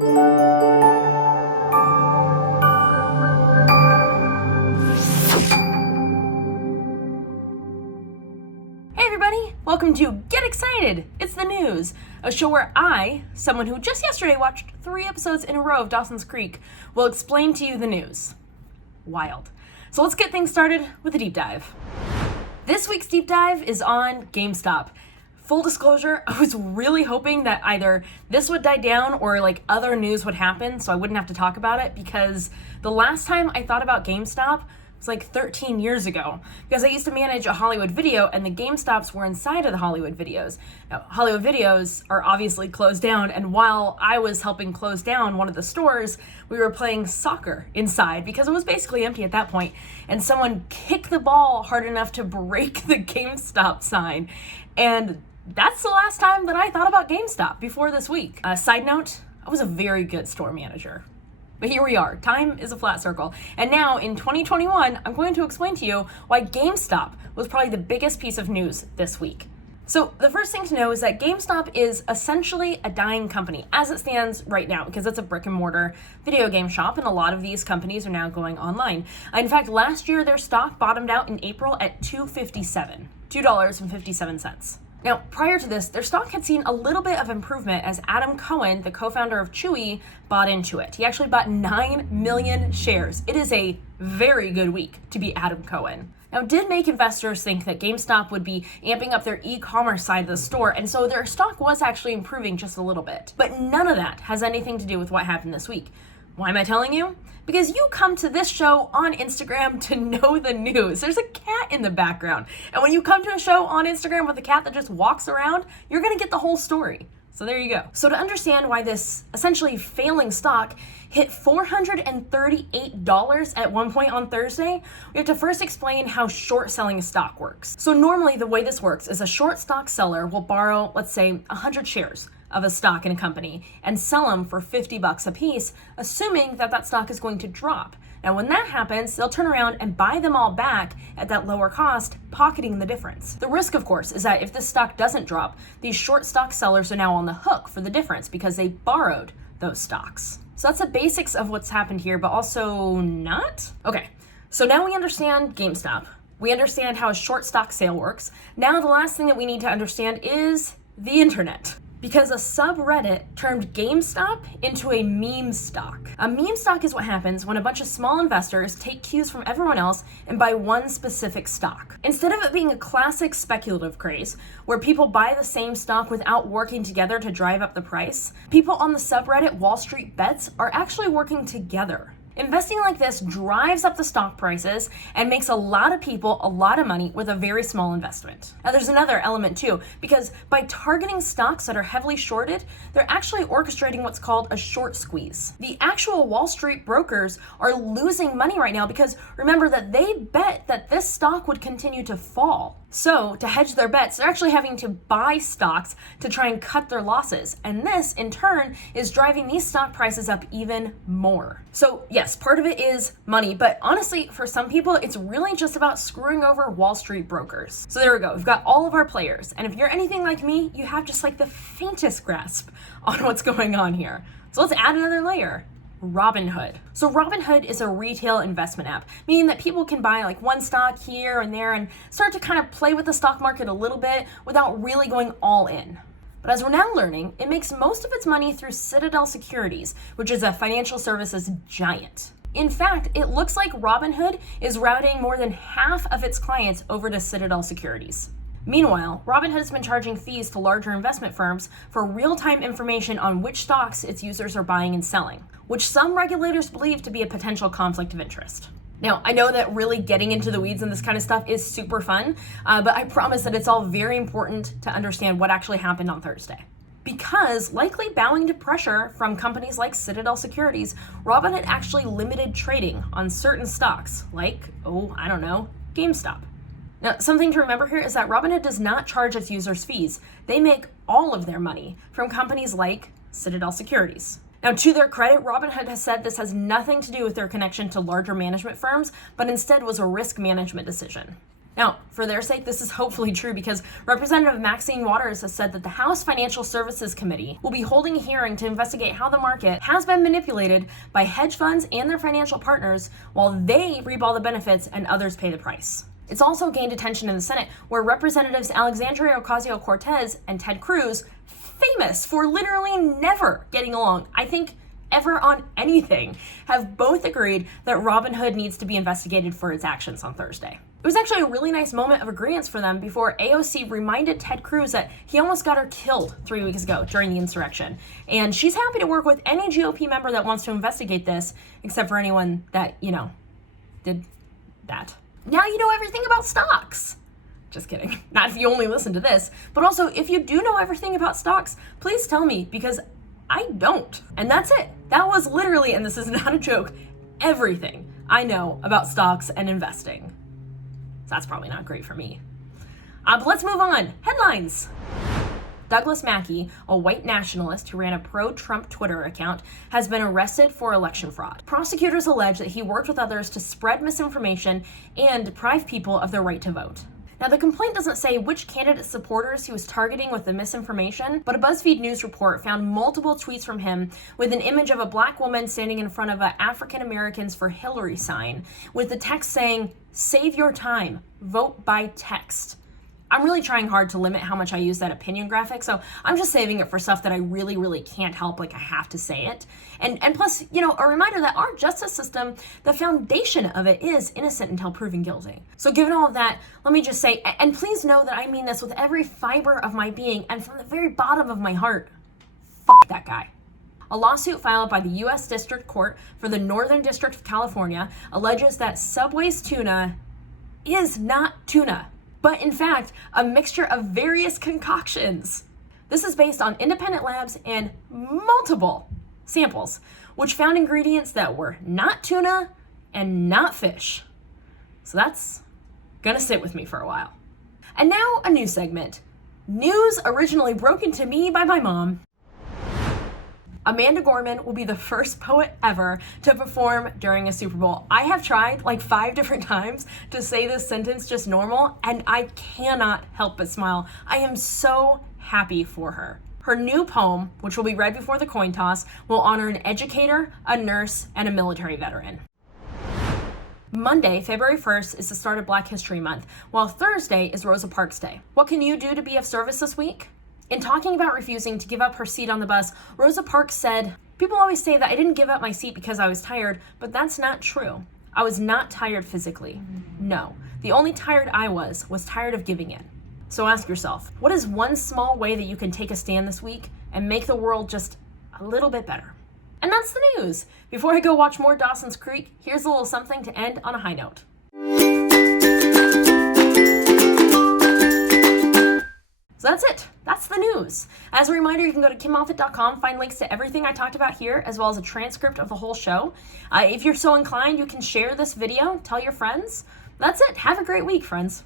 Hey everybody, welcome to Get Excited! It's the news, a show where I, someone who just yesterday watched 3 episodes in a row of Dawson's Creek, will explain to you the news. Wild. So let's get things started with a deep dive. This week's deep dive is on GameStop. Full disclosure, I was really hoping that either this would die down or other news would happen so I wouldn't have to talk about it, because the last time I thought about GameStop was 13 years ago, because I used to manage a Hollywood Video and the GameStops were inside of the Hollywood Videos. Now, Hollywood Videos are obviously closed down, and while I was helping close down one of the stores, we were playing soccer inside because it was basically empty at that point, and someone kicked the ball hard enough to break the GameStop sign. And that's the last time that I thought about GameStop before this week. Side note, I was a very good store manager. But here we are. Time is a flat circle. And now in 2021, I'm going to explain to you why GameStop was probably the biggest piece of news this week. So the first thing to know is that GameStop is essentially a dying company as it stands right now, because it's a brick and mortar video game shop, and a lot of these companies are now going online. In fact, last year their stock bottomed out in April at $2.57. Now, prior to this, their stock had seen a little bit of improvement as Adam Cohen, the co-founder of Chewy, bought into it. He actually bought 9 million shares. It is a very good week to be Adam Cohen. Now, it did make investors think that GameStop would be amping up their e-commerce side of the store, and so their stock was actually improving just a little bit. But none of that has anything to do with what happened this week. Why am I telling you? Because you come to this show on Instagram to know the news. There's a cat in the background. And when you come to a show on Instagram with a cat that just walks around, you're gonna get the whole story. So there you go. So to understand why this essentially failing stock hit $438 at one point on Thursday, we have to first explain how short selling a stock works. So normally the way this works is a short stock seller will borrow, let's say, 100 shares of a stock in a company and sell them for $50 a piece, assuming that that stock is going to drop. Now, when that happens, they'll turn around and buy them all back at that lower cost, pocketing the difference. The risk, of course, is that if this stock doesn't drop, these short stock sellers are now on the hook for the difference because they borrowed those stocks. So that's the basics of what's happened here, but also not? Okay, so now we understand GameStop. We understand how a short stock sale works. Now the last thing that we need to understand is the internet. Because a subreddit turned GameStop into a meme stock. A meme stock is what happens when a bunch of small investors take cues from everyone else and buy one specific stock. Instead of it being a classic speculative craze, where people buy the same stock without working together to drive up the price, people on the subreddit Wall Street Bets are actually working together. Investing like this drives up the stock prices and makes a lot of people a lot of money with a very small investment. Now there's another element too, because by targeting stocks that are heavily shorted, they're actually orchestrating what's called a short squeeze. The actual Wall Street brokers are losing money right now because remember that they bet that this stock would continue to fall. So to hedge their bets, they're actually having to buy stocks to try and cut their losses. And this, in turn, is driving these stock prices up even more. So yes, part of it is money, but honestly, for some people, it's really just about screwing over Wall Street brokers. So there we go. We've got all of our players. And if you're anything like me, you have just the faintest grasp on what's going on here. So let's add another layer. Robinhood. So Robinhood is a retail investment app, meaning that people can buy one stock here and there and start to kind of play with the stock market a little bit without really going all in. But as we're now learning, it makes most of its money through Citadel Securities, which is a financial services giant. In fact, it looks like Robinhood is routing more than half of its clients over to Citadel Securities. Meanwhile, Robinhood has been charging fees to larger investment firms for real-time information on which stocks its users are buying and selling, which some regulators believe to be a potential conflict of interest. Now, I know that really getting into the weeds on this kind of stuff is super fun, but I promise that it's all very important to understand what actually happened on Thursday. Because, likely bowing to pressure from companies like Citadel Securities, Robinhood actually limited trading on certain stocks, like, GameStop. Now, something to remember here is that Robinhood does not charge its users fees. They make all of their money from companies like Citadel Securities. Now, to their credit, Robinhood has said this has nothing to do with their connection to larger management firms, but instead was a risk management decision. Now, for their sake, this is hopefully true because Representative Maxine Waters has said that the House Financial Services Committee will be holding a hearing to investigate how the market has been manipulated by hedge funds and their financial partners while they reap all the benefits and others pay the price. It's also gained attention in the Senate, where Representatives Alexandria Ocasio-Cortez and Ted Cruz, famous for literally never getting along, I think ever on anything, have both agreed that Robinhood needs to be investigated for its actions on Thursday. It was actually a really nice moment of agreement for them before AOC reminded Ted Cruz that he almost got her killed 3 weeks ago during the insurrection. And she's happy to work with any GOP member that wants to investigate this, except for anyone that, did that. Now you know everything about stocks. Just kidding. Not if you only listen to this, but also if you do know everything about stocks, please tell me because I don't. And that's it. That was literally, and this is not a joke, everything I know about stocks and investing. So that's probably not great for me. But let's move on. Headlines. Douglas Mackey, a white nationalist who ran a pro-Trump Twitter account, has been arrested for election fraud. Prosecutors allege that he worked with others to spread misinformation and deprive people of their right to vote. Now, the complaint doesn't say which candidate supporters he was targeting with the misinformation, but a BuzzFeed News report found multiple tweets from him with an image of a black woman standing in front of an African Americans for Hillary sign, with the text saying, "Save your time, vote by text." I'm really trying hard to limit how much I use that opinion graphic, so I'm just saving it for stuff that I really can't help, like I have to say it. And plus, a reminder that our justice system, the foundation of it is innocent until proven guilty. So given all of that, let me just say, and please know that I mean this with every fiber of my being and from the very bottom of my heart, fuck that guy. A lawsuit filed by the U.S. District Court for the Northern District of California alleges that Subway's tuna is not tuna, but in fact, a mixture of various concoctions. This is based on independent labs and multiple samples, which found ingredients that were not tuna and not fish. So that's gonna sit with me for a while. And now a new segment. News originally broken to me by my mom. Amanda Gorman will be the first poet ever to perform during a Super Bowl. I have tried like 5 different times to say this sentence just normal, and I cannot help but smile. I am so happy for her. Her new poem, which will be read before the coin toss, will honor an educator, a nurse, and a military veteran. Monday, February 1st, is the start of Black History Month, while Thursday is Rosa Parks Day. What can you do to be of service this week? In talking about refusing to give up her seat on the bus, Rosa Parks said, "People always say that I didn't give up my seat because I was tired, but that's not true. I was not tired physically. No, the only tired I was tired of giving in." So ask yourself, what is one small way that you can take a stand this week and make the world just a little bit better? And that's the news. Before I go watch more Dawson's Creek, here's a little something to end on a high note. So that's it. That's the news. As a reminder, you can go to kimmoffitt.com, find links to everything I talked about here, as well as a transcript of the whole show. If you're so inclined, you can share this video, tell your friends. That's it. Have a great week, friends.